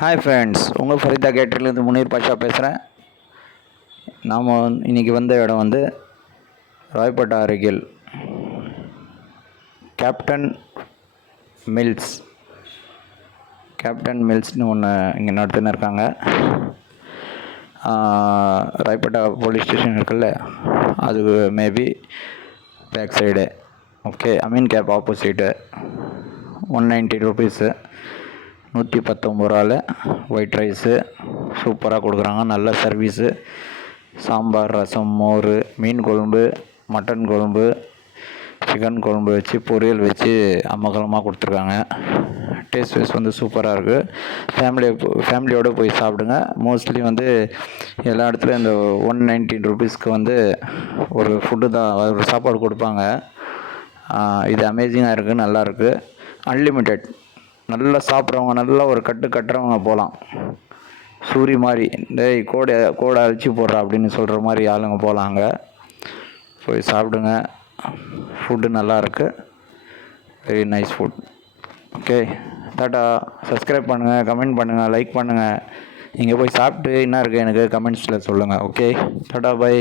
Hi friends, உங்கள் ஃபரிதா கேட்டரிலேருந்து முனீர் பாஷா பேசுகிறேன். நாம் இன்றைக்கி வந்த இடம் வந்து ராயப்பேட்டை அருகில் கேப்டன் மில்ஸ்னு ஒன்று இங்கே நடத்தின்னு இருக்காங்க. ராயப்பேட்டை போலீஸ் ஸ்டேஷன் இருக்குல்ல, அது maybe back side. Okay, Ameen cafe opposite. 190 rupees, 119 ரூபாவில் ஒயிட் ரைஸு சூப்பராக கொடுக்குறாங்க. நல்ல சர்வீஸு. சாம்பார், ரசம், மோர், மீன் குழம்பு, மட்டன் குழம்பு, சிக்கன் குழம்பு வச்சு பொரியல் வச்சு அமகலமாக கொடுத்துருக்காங்க. டேஸ்ட் வைஸ் வந்து சூப்பராக இருக்குது. ஃபேமிலியோடு போய் சாப்பிடுங்க. மோஸ்ட்லி வந்து எல்லா இடத்துலையும் இந்த 119 ருபீஸ்க்கு வந்து ஒரு ஃபுட்டு தான், ஒரு சாப்பாடு கொடுப்பாங்க. இது அமேசிங்காக இருக்குது, நல்லாயிருக்கு. அன்லிமிட்டெட். நல்லா சாப்பிட்றவங்க, நல்லா ஒரு கட்டுறவங்க போகலாம். சூரி மாதிரி கோடை அழிச்சு போடுறா அப்படின்னு சொல்கிற மாதிரி ஆளுங்க போகலாங்க. போய் சாப்பிடுங்க. ஃபுட்டு நல்லாயிருக்கு. Very nice food. Okay, tata. Subscribe பண்ணுங்கள், கமெண்ட் பண்ணுங்கள், லைக் பண்ணுங்கள். நீங்கள் போய் சாப்பிட்டு என்ன இருக்குது எனக்கு கமெண்ட்ஸில் சொல்லுங்கள். Okay, tata, by.